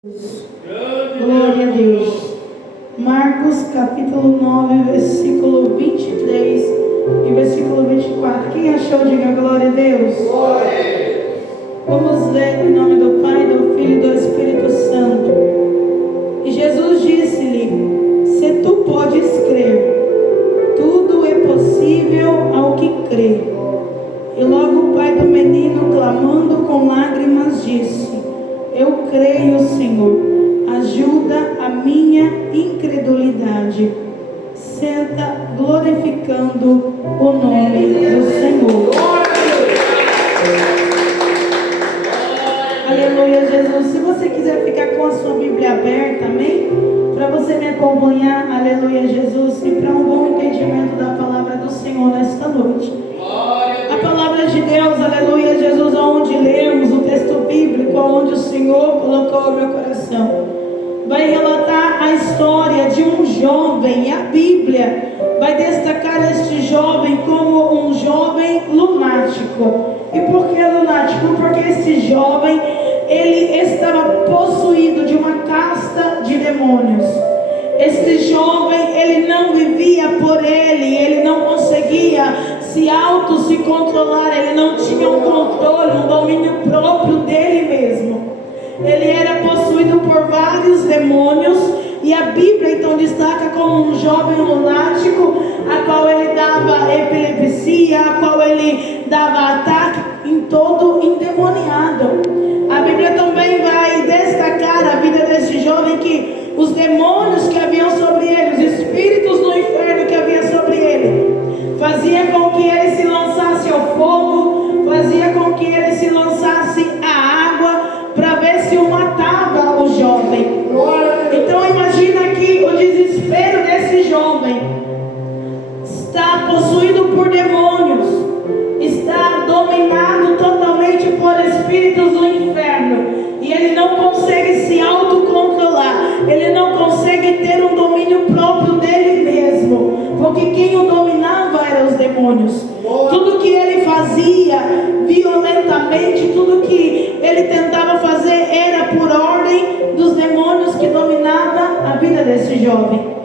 Glória a Deus. Marcos capítulo 9, versículo 23 e versículo 24. Quem achou, diga glória a Deus. Vamos ler em nome do Pai, do Filho e do Espírito Santo. E Jesus disse-lhe: se tu podes crer, tudo é possível ao que crê. E logo o pai do menino, clamando com lágrimas, disse: eu creio, Senhor, ajuda a minha incredulidade. Senta glorificando o nome do Senhor. Aleluia, Jesus. Se você quiser ficar com a sua Bíblia aberta, amém? Para você me acompanhar, aleluia, Jesus, e para um bom entendimento da palavra do Senhor nesta noite. A palavra de Deus, aleluia, Jesus, onde lemos o texto bíblico, onde o Senhor colocou no meu coração, vai relatar a história de um jovem. E a Bíblia vai destacar este jovem como um jovem lunático. E por que lunático? Porque este jovem, ele estava possuído de uma casta de demônios. Este jovem, ele não vivia por ele não conseguia se controlar, ele não tinha um controle, um domínio próprio dele mesmo. Ele era possuído por vários demônios, e a Bíblia então destaca como um jovem lunático, a qual ele dava epilepsia, a qual ele dava ataque em todo endemoniado. A Bíblia também vai destacar a vida desse jovem, que os demônios que haviam sobre ele, os espíritos do inferno que havia sobre ele, fazia com que ele se lançasse ao fogo, fazia com que ele se lançasse à água, para ver se o matava o jovem. Então imagina aqui o desespero desse jovem. Está possuído por demônios, está dominado totalmente por espíritos do inferno, e ele não consegue se autocontrolar, ele não consegue ter um domínio próprio dele mesmo, porque quem o dominava eram os demônios. Tudo que ele fazia violentamente, tudo que ele tentava fazer era por ordem dos demônios que dominavam a vida desse jovem.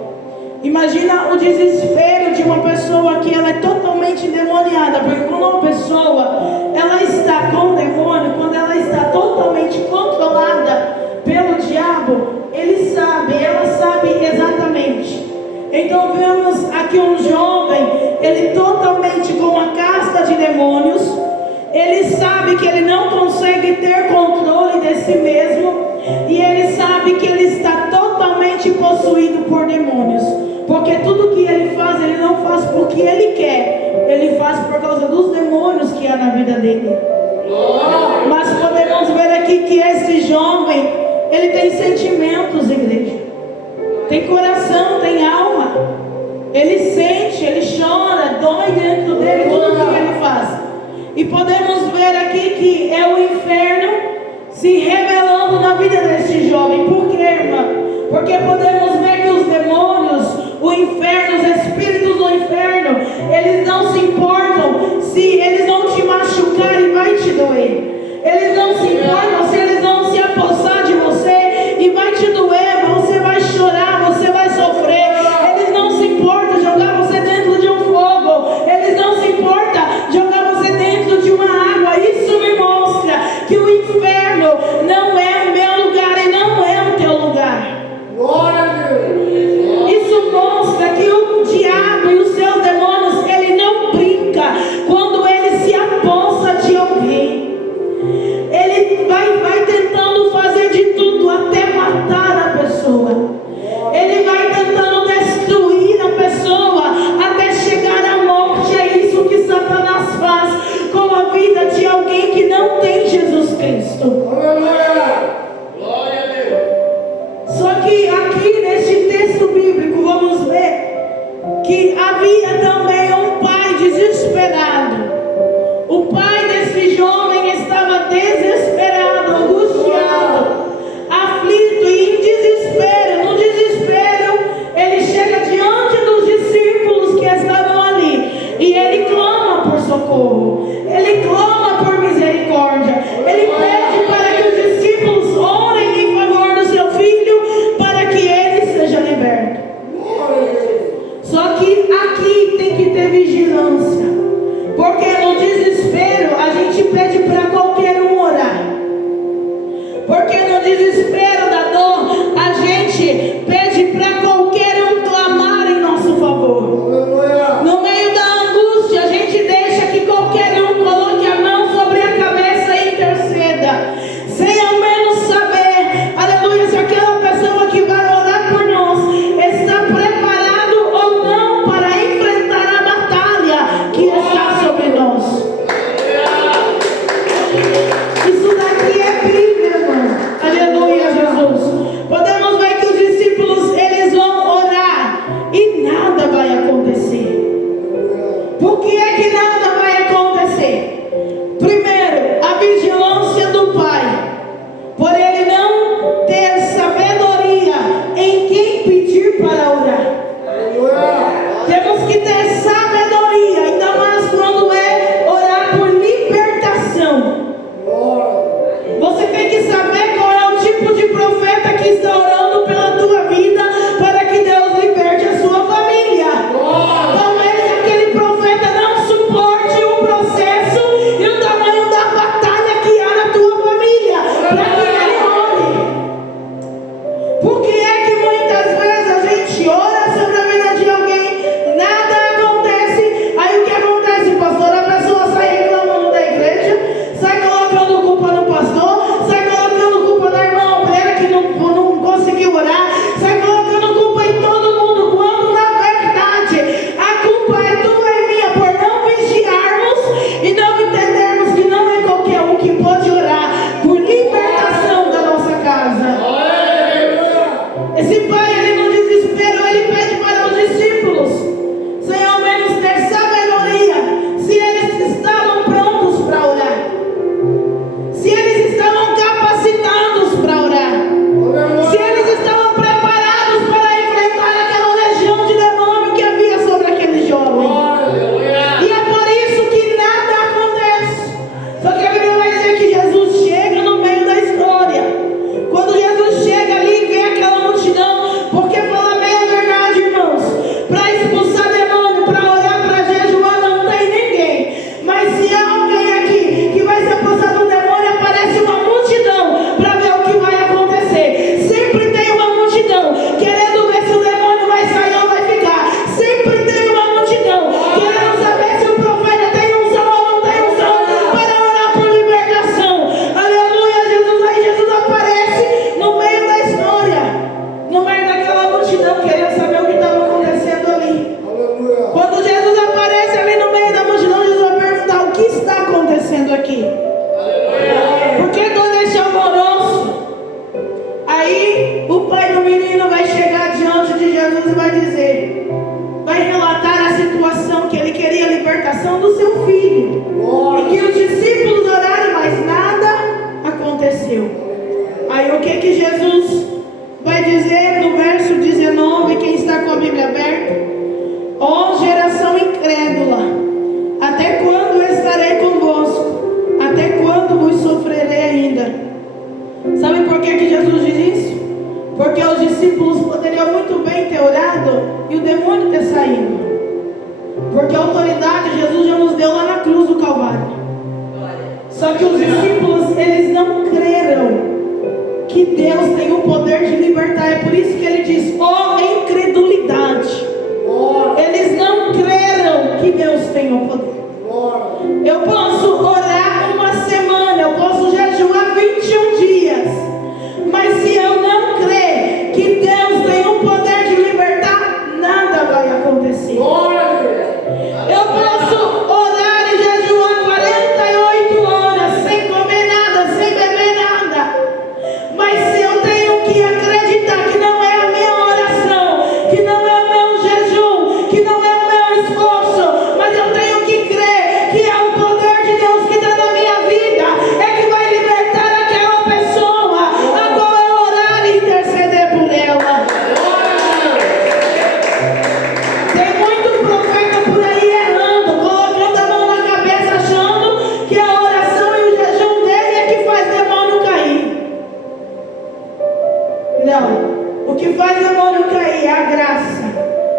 Imagina o desespero de uma pessoa que ela é totalmente endemoniada, porque quando uma pessoa ela está com o demônio, quando ela está totalmente controlada pelo diabo, ela sabe exatamente. Então vemos aqui um jovem, ele totalmente com uma casta de demônios, ele sabe que ele não consegue ter controle de si mesmo, e ele sabe que ele está totalmente possuído por demônios, porque tudo que ele faz, ele não faz porque ele quer, ele faz por causa dos demônios que há na vida dele. Mas podemos ver aqui que esse jovem, ele tem sentimentos, igreja, tem coração, tem alma, ele sente, ele chora, dói dentro dele tudo o que ele faz. E podemos ver aqui que é o inferno se revelando na vida desse jovem. Por quê, irmã? Porque podemos ver que os demônios, o inferno, os espíritos do inferno, eles não se importam se eles vão te machucar e vai te doer. Eles não se importam se eles vão se apossar de você e vai te doer, você vai chorar, você vai sofrer. Eles não se importam jogar você dentro de um fogo, eles não se importam jogar você dentro de uma água. Isso me mostra que o inferno não é o meu lugar e não é o teu lugar. Isso mostra que o diabo e os seus demônios, ele não brinca quando ele se apossa de alguém. Ele vai tentando que que Jesus vai dizer no verso 19, quem está com a Bíblia aberta? Ó geração incrédula, até quando estarei convosco? Até quando vos sofrerei ainda? Sabe por que que Jesus diz isso? Porque os discípulos poderiam muito bem ter orado e o demônio ter saído. Porque a autoridade Jesus já nos deu lá na cruz do Calvário. Só que os discípulos, eles não creram que Deus tem o poder de libertar. É por isso que ele diz, ó incredulidade. Eles não creram que Deus tem o poder. Eu posso orar uma semana, eu posso jejuar 21 dias, mas se eu não crer que Deus tem o poder de libertar, nada vai acontecer. Eu posso orar e jejuar 48 horas sem comer nada, sem beber nada, mas se eu tenho que acreditar que não é a minha oração, que não é o meu jejum, que não é o meu esforço, mas eu tenho que crer que é o poder de Deus que está na minha vida, é que vai libertar aquela pessoa, a qual é orar e interceder por ela. Tem muito profeta por aí errando, colocando a mão na cabeça, achando que a oração e o jejum dele é que faz demônio cair. Não, o que faz demônio cair é a graça,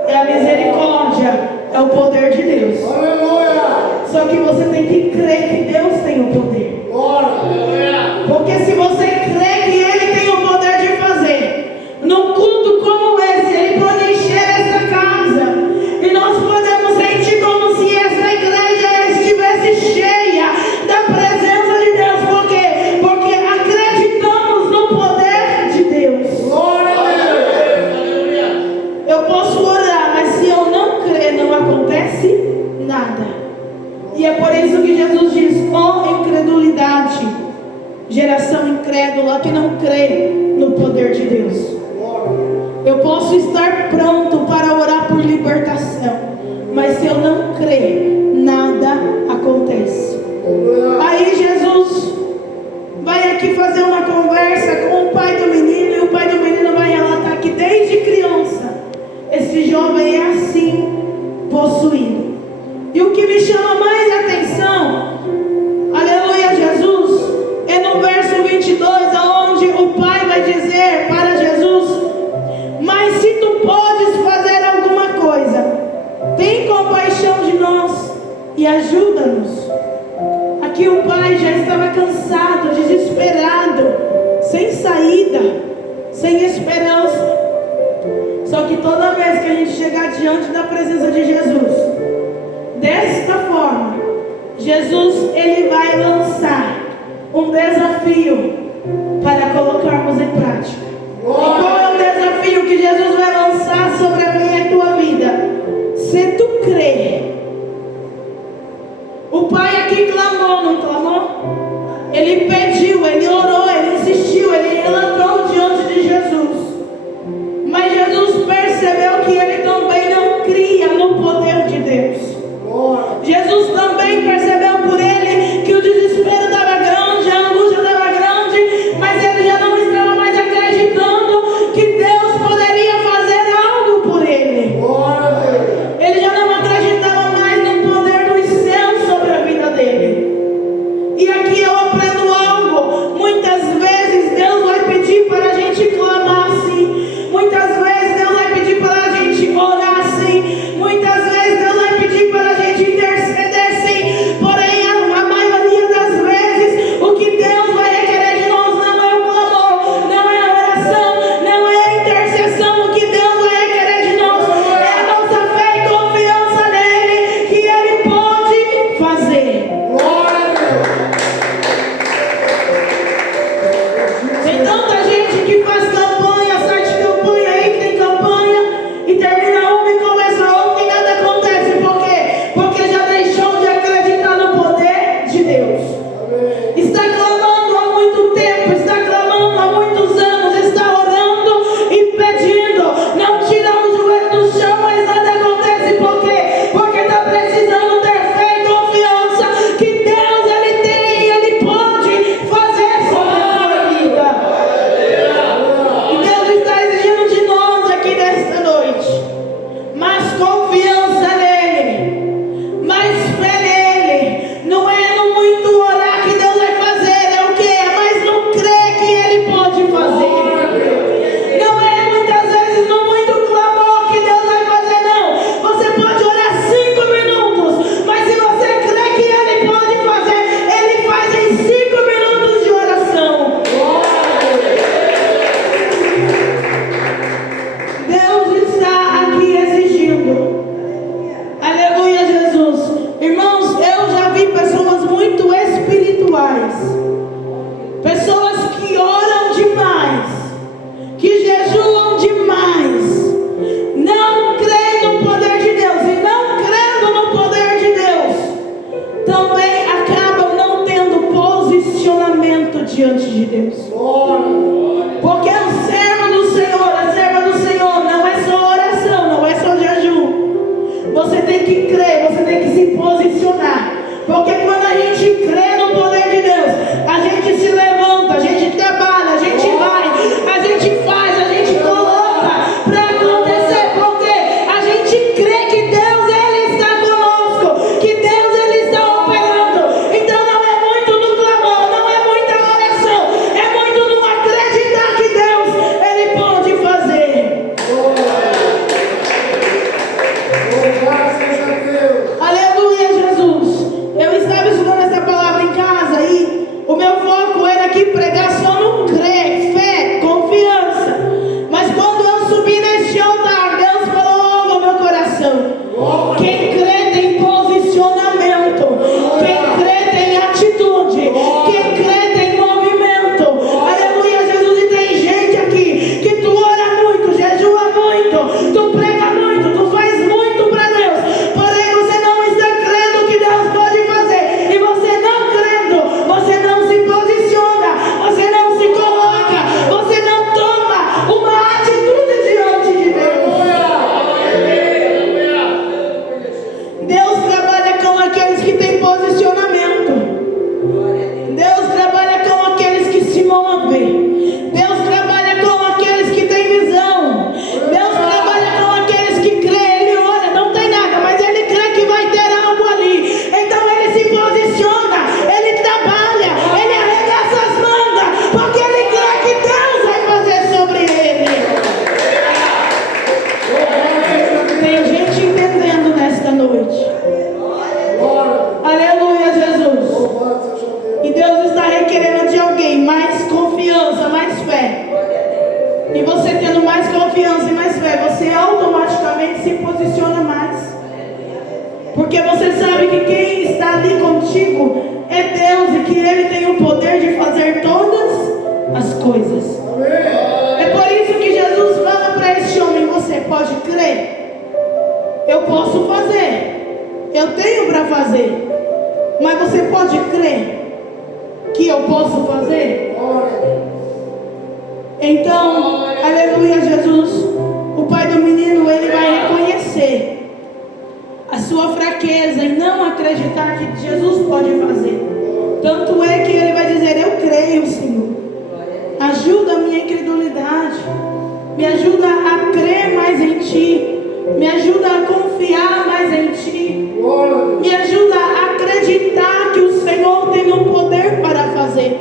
é a misericórdia, é o poder de Deus. Só que você tem que crer que Deus tem o poder. Porque se você crê que Ele tem o poder de fazer, num culto como esse, Ele pode encher essa casa, e nós podemos sentir como se essa igreja estivesse cheia da presença de Deus. Por quê? Porque acreditamos no poder de Deus. Eu posso orar, mas se eu não crer, não acontece nada. E é por isso que Jesus diz, ó incredulidade, geração incrédula que não crê no poder de Deus. Eu posso estar pronto para orar por libertação, mas se eu não crer, nada acontece. Aí Jesus vai aqui fazer uma conversa com o pai do menino, e o pai do menino vai relatar que desde criança esse jovem é assim, possuído. E o que me chama mais atenção, aleluia Jesus, é no verso 22, onde o pai vai dizer para Jesus, mas se tu podes fazer alguma coisa, tem compaixão de nós e ajuda-nos. Aqui o pai já estava cansado, desesperado, sem saída, sem esperança. Só que toda vez que a gente chegar diante da presença de Jesus, desta forma, Jesus ele vai lançar um desafio para colocarmos em prática. E qual é o desafio que Jesus vai lançar sobre a minha e a tua vida? Se tu crer. O pai aqui clamou, não clamou? Ele pediu, ele orou, ele insistiu, ele relatou diante de Jesus. Mas Jesus percebeu que ele também não cria no poder de Deus. Jesus também percebeu por ele que o desespero estava grande, a angústia estava grande, mas ele já não estava mais acreditando E você tendo mais confiança e mais fé, você automaticamente se posiciona mais. Porque você sabe que quem está ali contigo é Deus e que Ele tem o poder de fazer todas as coisas. É por isso que Jesus fala para este homem: você pode crer? Eu posso fazer, eu tenho para fazer, mas você pode crer que eu posso fazer? Então, aleluia, Jesus, o pai do menino, ele vai reconhecer a sua fraqueza e não acreditar que Jesus pode fazer. Tanto é que ele vai dizer: eu creio, Senhor. Ajuda a minha incredulidade, me ajuda a crer mais em Ti, me ajuda a confiar mais em Ti, me ajuda a acreditar que o Senhor tem o poder para fazer.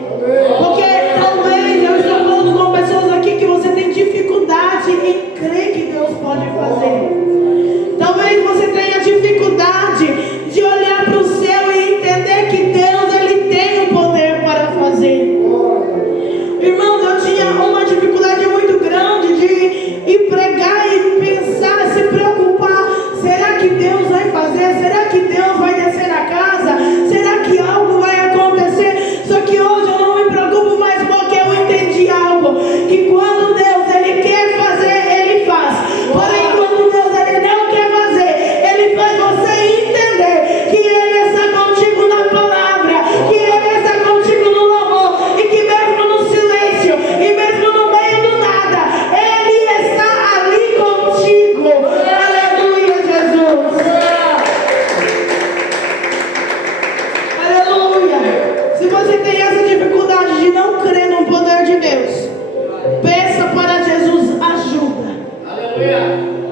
Porque talvez eu estou falando com pessoas aqui que você tem dificuldade em crer que Deus pode fazer. Talvez você tenha dificuldade de olhar para o céu e entender que Deus, Ele tem o poder para fazer. Irmãos, eu tinha uma dificuldade muito grande de ir pregar e pensar, se preocupar: será que Deus vai fazer? Será que Deus vai descer na casa? Será que algo vai acontecer? Só que hoje eu não me preocupo mais, porque eu entendi algo: que quando Deus, Ele quer fazer, Ele faz. Porém, quando Deus, Ele não quer fazer, Ele faz você entender que Ele está contigo na palavra, que Ele está contigo no louvor, e que mesmo no silêncio, e mesmo no meio do nada, Ele está ali contigo. Aleluia, Jesus. Aleluia. Se você tem essa dificuldade de não crer no poder de Deus, peça para Jesus ajuda.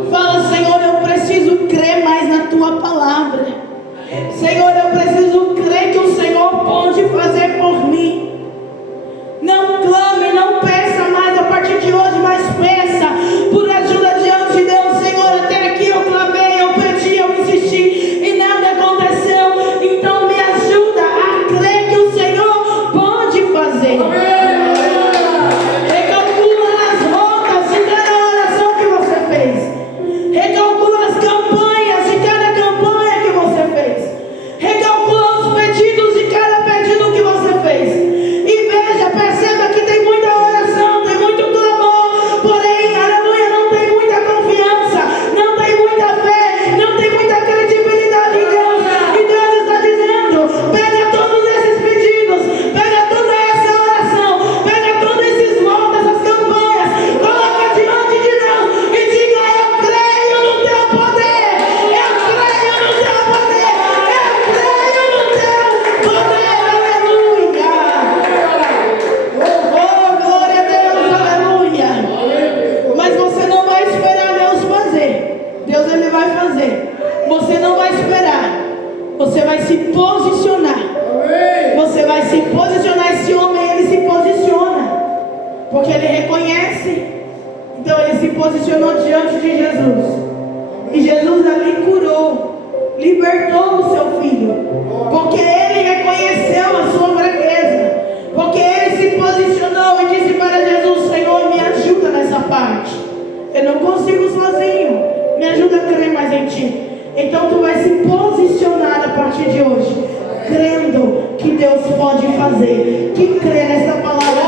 Fala: Senhor, eu preciso crer mais na Tua palavra. Senhor, eu preciso crer que o Senhor pode fazer por mim. Não clame, não peça mais a partir de hoje, mas peça por ajuda diante de Deus. Senhor, até aqui eu clamei, eu pedi, eu insisti e nada aconteceu. Então me ajuda a crer que o Senhor pode fazer. Recalcula as rotas de cada oração que você fez. Recalcula as campanhas de cada campanha que você fez. Recalcula os pedidos de cada pedido que você fez. E veja, perceba que tem muita oração, tem muito clamor, porém, aleluia, não tem muita confiança, não tem muita fé, não tem muita credibilidade em Deus. E Deus está dizendo: pega todos esses pedidos, pega toda essa oração, pega todos esses votos, essas campanhas, coloca diante de Deus e diga: eu creio no Teu poder, eu creio no Teu poder, eu creio no Teu poder. Aleluia. Oh, glória a Deus, aleluia. Mas você não vai esperar Deus fazer. Deus, Ele vai fazer. Você não vai esperar. Você vai se posicionar. Você vai se posicionar. Esse homem, ele se posiciona, porque ele reconhece. Então ele se posicionou diante de Jesus. E Jesus ali curou, libertou o seu filho, porque ele reconheceu a sua fraqueza, porque ele se posicionou e disse para Jesus: Senhor, me ajuda nessa parte, eu não consigo sozinho, me ajuda a crer mais em Ti. Então tu vai se posicionar a partir de hoje, crendo que Deus pode fazer. Que crê nessa palavra